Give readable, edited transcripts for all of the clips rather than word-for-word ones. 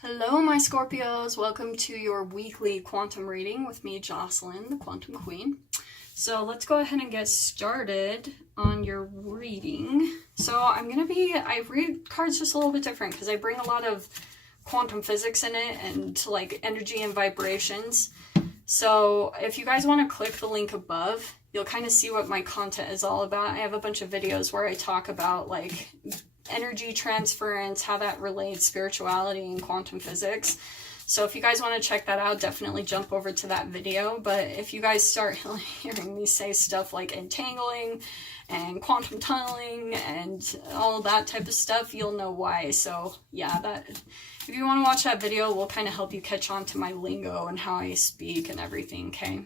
Hello, my Scorpios. Welcome to your weekly quantum reading with me, Jocelyn, the Quantum Queen. So let's go ahead and get started on your reading. So I read cards just a little bit different because I bring a lot of quantum physics in it and like energy and vibrations. So if you guys want to click the link above, you'll kind of see what my content is all about. I have a bunch of videos where I talk about like energy transference, how that relates, spirituality and quantum physics. So if you guys want to check that out, definitely jump over to that video. But if you guys start hearing me say stuff like entangling and quantum tunneling and all that type of stuff, you'll know why. So yeah, if you want to watch that video, will kind of help you catch on to my lingo and how I speak and everything, okay?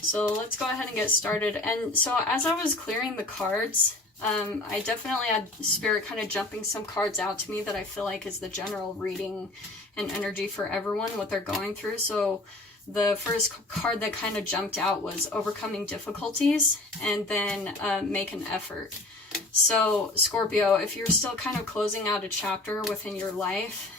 So let's go ahead and get started. And so as I was clearing the cards, I definitely had Spirit kind of jumping some cards out to me that I feel like is the general reading and energy for everyone, what they're going through. So the first card that kind of jumped out was overcoming difficulties and then make an effort. So Scorpio, if you're still kind of closing out a chapter within your life,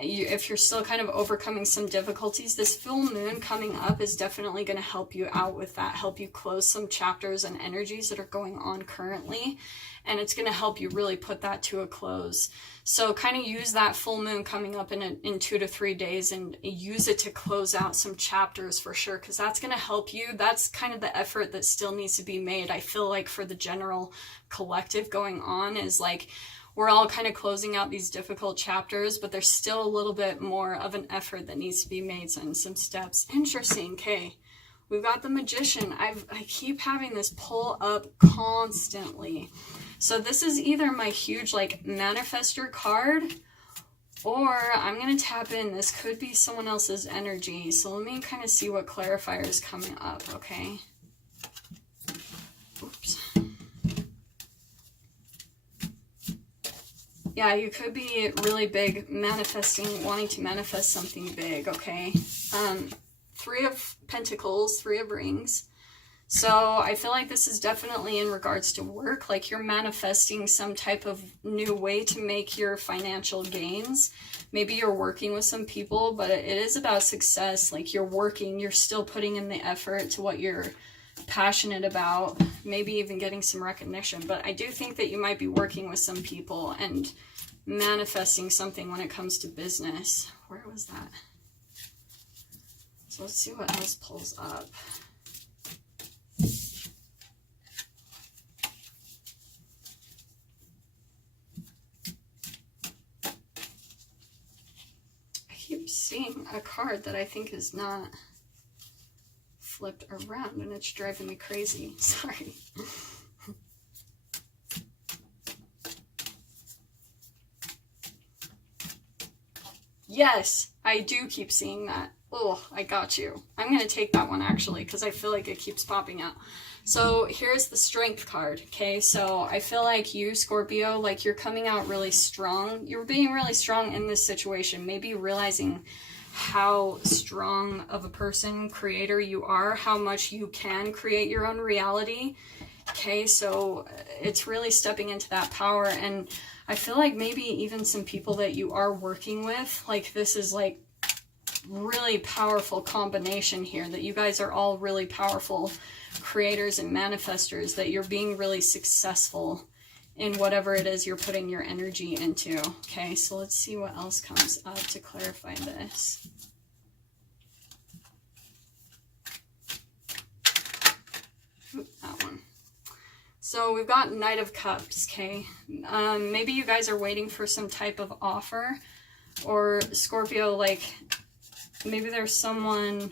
if you're still kind of overcoming some difficulties, this full moon coming up is definitely going to help you out with that, help you close some chapters and energies that are going on currently, and it's going to help you really put that to a close. So kind of use that full moon coming up in 2 to 3 days and use it to close out some chapters for sure, because that's going to help you. That's kind of the effort that still needs to be made. I feel like for the general collective going on is like, we're all kind of closing out these difficult chapters, but there's still a little bit more of an effort that needs to be made and some steps. Interesting. Okay, we've got the Magician. I keep having this pull up constantly. So this is either my huge like manifestor card, or I'm going to tap in. This could be someone else's energy. So let me kind of see what clarifier is coming up, okay? Oops. Yeah, you could be really big manifesting, wanting to manifest something big, okay? 3 of Pentacles, 3 of Rings. So I feel like this is definitely in regards to work, like you're manifesting some type of new way to make your financial gains. Maybe you're working with some people, but it is about success. Like you're working, you're still putting in the effort to what you're passionate about, maybe even getting some recognition. But I do think that you might be working with some people and manifesting something when it comes to business. Where was that? So let's see what else pulls up. I keep seeing a card that I think is not flipped around and it's driving me crazy. Sorry. Yes, I do keep seeing that. Oh, I got you. I'm going to take that one actually because I feel like it keeps popping out. So here's the Strength card, okay? So I feel like you, Scorpio, like you're coming out really strong. You're being really strong in this situation, maybe realizing how strong of a person, creator you are, how much you can create your own reality. Okay, so it's really stepping into that power. And I feel like maybe even some people that you are working with, like this is like really powerful combination here, that you guys are all really powerful creators and manifestors, that you're being really successful in whatever it is you're putting your energy into. Okay, so let's see what else comes up to clarify this. That one. So we've got Knight of Cups, okay? Maybe you guys are waiting for some type of offer, or Scorpio, like maybe there's someone,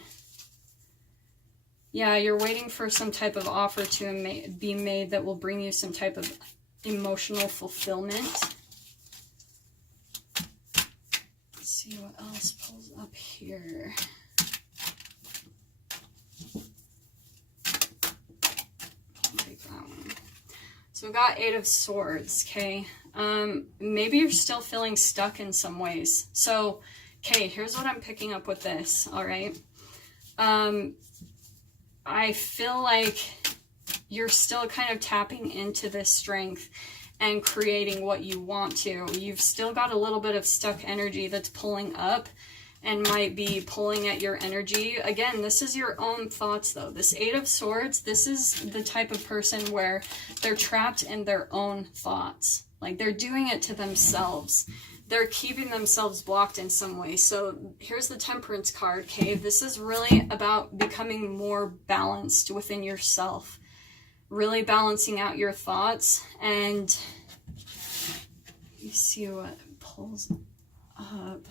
yeah, you're waiting for some type of offer to be made that will bring you some type of emotional fulfillment. Let's see what else pulls up here. I'll take that one. So we've got 8 of Swords, okay? Maybe you're still feeling stuck in some ways. So, okay, here's what I'm picking up with this, all right? I feel like you're still kind of tapping into this strength and creating what you want to. You've still got a little bit of stuck energy that's pulling up and might be pulling at your energy. Again, this is your own thoughts though. This Eight of Swords, this is the type of person where they're trapped in their own thoughts. Like they're doing it to themselves. They're keeping themselves blocked in some way. So here's the Temperance card, okay? This is really about becoming more balanced within yourself. Really balancing out your thoughts. And you see what pulls up.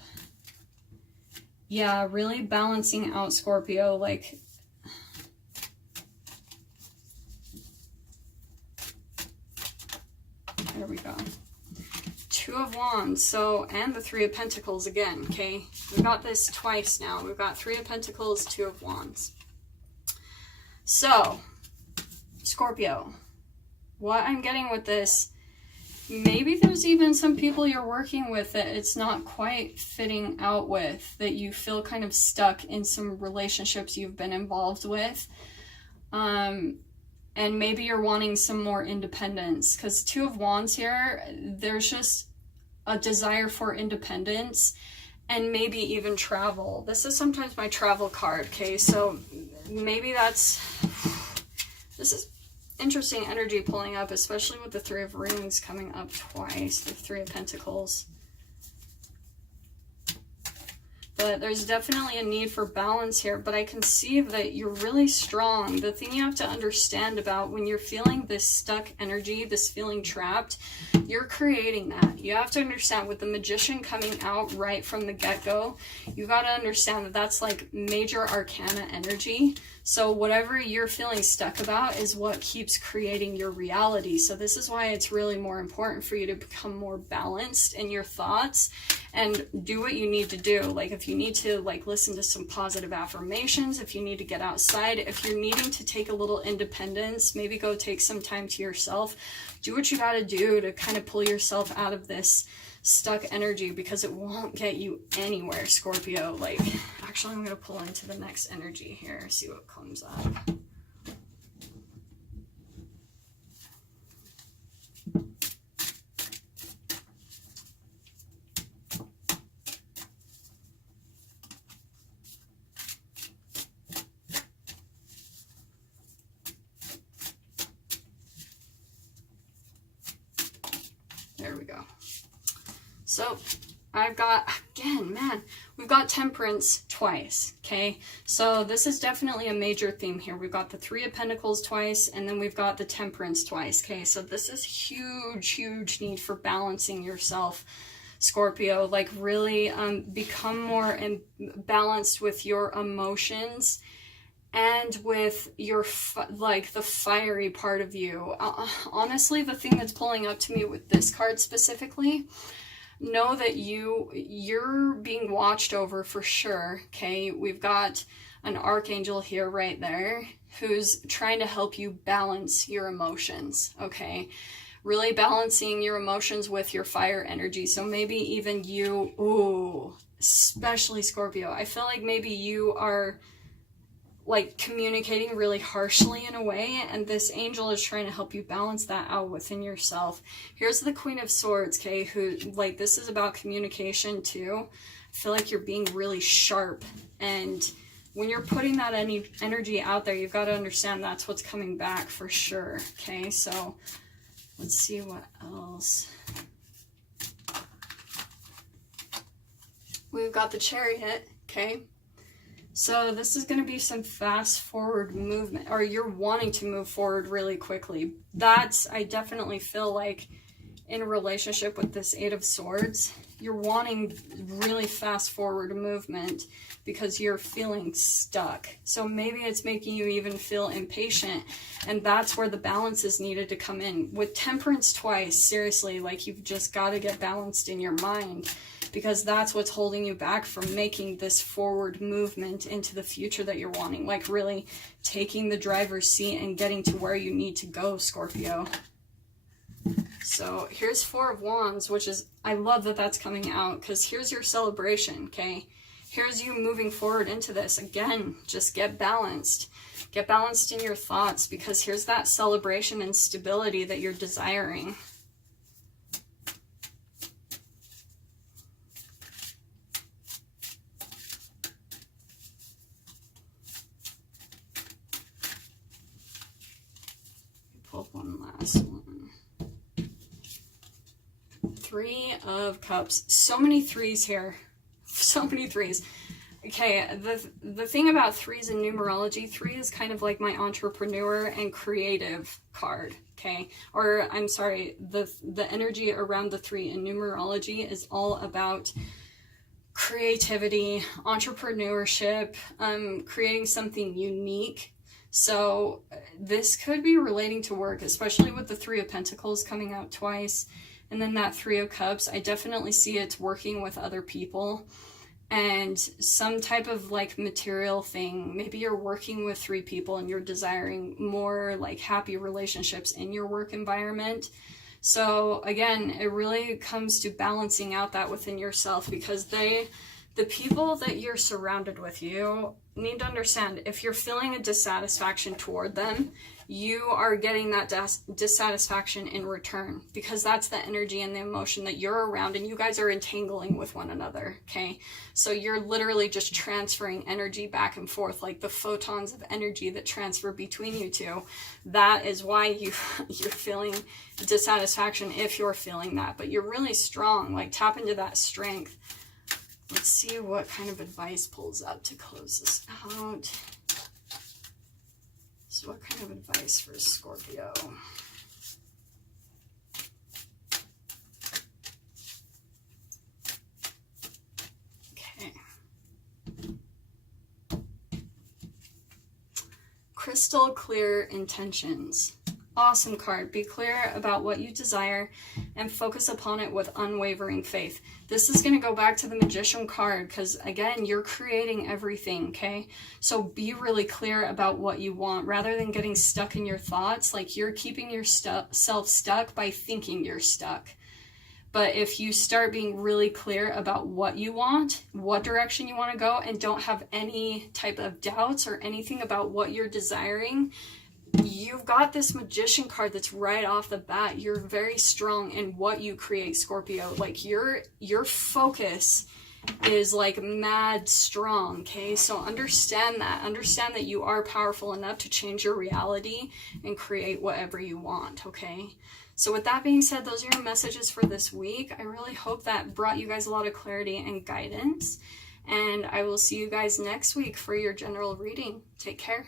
Yeah, really balancing out, Scorpio. Like, there we go. Two of Wands, so, and the Three of Pentacles again, okay? We've got this twice now. We've got Three of Pentacles, Two of Wands. So, Scorpio, what I'm getting with this, maybe there's even some people you're working with that it's not quite fitting out with, that you feel kind of stuck in some relationships you've been involved with. And maybe you're wanting some more independence, because Two of Wands here, there's just a desire for independence and maybe even travel. This is sometimes my travel card, okay? So maybe this is interesting energy pulling up, especially with the Three of Rings coming up twice, the Three of Pentacles. But there's definitely a need for balance here, but I can see that you're really strong. The thing you have to understand about when you're feeling this stuck energy, this feeling trapped, you're creating that. You have to understand with the Magician coming out right from the get-go, you got to understand that that's like major arcana energy. So whatever you're feeling stuck about is what keeps creating your reality. So this is why it's really more important for you to become more balanced in your thoughts and do what you need to do. Like if you need to like listen to some positive affirmations, if you need to get outside, if you're needing to take a little independence, maybe go take some time to yourself. Do what you got to do to kind of pull yourself out of this stuck energy, because it won't get you anywhere, Scorpio. Like, actually, I'm going to pull into the next energy here, see what comes up. There we go. So I've got, again, man, we've got Temperance twice, okay? So this is definitely a major theme here. We've got the Three of Pentacles twice, and then we've got the Temperance twice, okay? So this is huge, huge need for balancing yourself, Scorpio. Like really become more balanced with your emotions and with your, like, the fiery part of you. Honestly, the thing that's pulling up to me with this card specifically, know that you're being watched over for sure, okay? We've got an Archangel here right there who's trying to help you balance your emotions, okay? Really balancing your emotions with your fire energy. So maybe even you, ooh, especially Scorpio, I feel like maybe you are like communicating really harshly in a way, and this angel is trying to help you balance that out within yourself. Here's the Queen of Swords, okay, who, like, this is about communication too. I feel like you're being really sharp, and when you're putting that energy out there, you've got to understand that's what's coming back for sure, okay? So let's see what else. We've got the Chariot, okay? So this is going to be some fast forward movement, or you're wanting to move forward really quickly. That's, I definitely feel like in a relationship with this Eight of Swords, you're wanting really fast forward movement because you're feeling stuck. So maybe it's making you even feel impatient, and that's where the balance is needed to come in. With Temperance twice, seriously, like you've just got to get balanced in your mind, because that's what's holding you back from making this forward movement into the future that you're wanting. Like really taking the driver's seat and getting to where you need to go, Scorpio. So here's Four of Wands, which is, I love that that's coming out, because here's your celebration, okay? Here's you moving forward into this. Again, just get balanced. Get balanced in your thoughts, because here's that celebration and stability that you're desiring. pull up one last one. 3 of Cups. So many threes here. So many threes. Okay, the thing about threes in numerology, 3 is kind of like my entrepreneur and creative card, okay? Or, I'm sorry, the energy around the 3 in numerology is all about creativity, entrepreneurship, creating something unique. So this could be relating to work, especially with the 3 of Pentacles coming out twice. And then that 3 of Cups, I definitely see it's working with other people. And some type of like material thing. Maybe you're working with 3 people and you're desiring more like happy relationships in your work environment. So again, it really comes to balancing out that within yourself, because the people that you're surrounded with, you need to understand, if you're feeling a dissatisfaction toward them, you are getting that dissatisfaction in return, because that's the energy and the emotion that you're around, and you guys are entangling with one another, okay? So you're literally just transferring energy back and forth, like the photons of energy that transfer between you two. That is why you're feeling dissatisfaction, if you're feeling that, but you're really strong. Like, tap into that strength. Let's see what kind of advice pulls up to close this out. So what kind of advice for Scorpio? Okay. Crystal clear intentions. Awesome card. Be clear about what you desire and focus upon it with unwavering faith. This is going to go back to the Magician card, because again, you're creating everything, okay? So be really clear about what you want rather than getting stuck in your thoughts. Like, you're keeping yourself stuck by thinking you're stuck. But if you start being really clear about what you want, what direction you want to go, and don't have any type of doubts or anything about what you're desiring, you've got this Magician card that's right off the bat. You're very strong in what you create, Scorpio. Like, your focus is like mad strong, okay? So understand that you are powerful enough to change your reality and create whatever you want, okay? So with that being said, those are your messages for this week. I really hope that brought you guys a lot of clarity and guidance, and I will see you guys next week for your general reading. Take care.